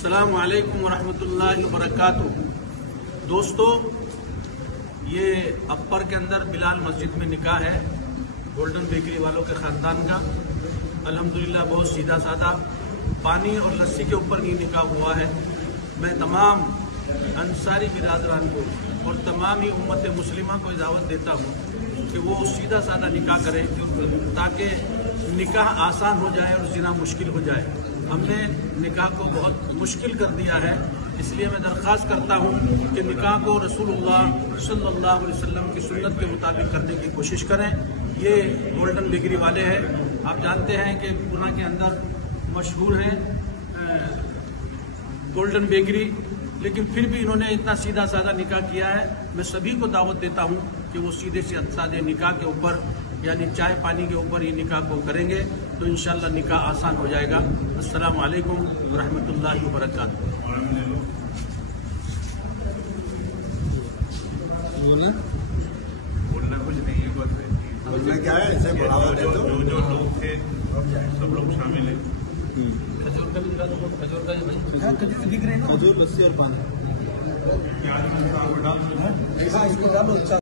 अस्सलामु अलैकुम वरहमतुल्लाहि वबरकातुहू। दोस्तों, ये अकबर के अंदर बिलाल मस्जिद में निकाह है गोल्डन बेकरी वालों के ख़ानदान का। अल्हम्दुलिल्लाह बहुत सीधा साधा पानी और लस्सी के ऊपर ये निकाह हुआ है। मैं तमाम अंसारी बिरादरान को और तमाम ही उम्मत मुस्लिमा को दावत देता हूँ कि वो सीधा साधा निकाह करें ताकि निकाह आसान हो जाए और जिना मुश्किल हो जाए। हमने निकाह को बहुत मुश्किल कर दिया है, इसलिए मैं दरख्वास्त करता हूँ कि निकाह को रसूलुल्लाह सल्लल्लाहु अलैहि वसल्लम की सुन्नत के मुताबिक करने की कोशिश करें। ये गोल्डन बेकरी वाले हैं, आप जानते हैं कि पूना के अंदर मशहूर हैं गोल्डन बेकरी, लेकिन फिर भी इन्होंने इतना सीधा साधा निकाह किया है। मैं सभी को दावत देता हूँ कि वो सीधे से सादे निकाह के ऊपर यानी चाय पानी के ऊपर ये निकाह को करेंगे तो इंशाल्लाह निकाह आसान हो जाएगा। अस्सलामु अलैकुम रहमतुल्लाहि व बरकातुहू। बोलना कुछ नहीं है, बोलना क्या है, इसे बढ़ावा दे दो। जो लोग थे सब लोग शामिल हैं। खजूर का दिख रहे हैं, खजूर, लस्सी और पानी।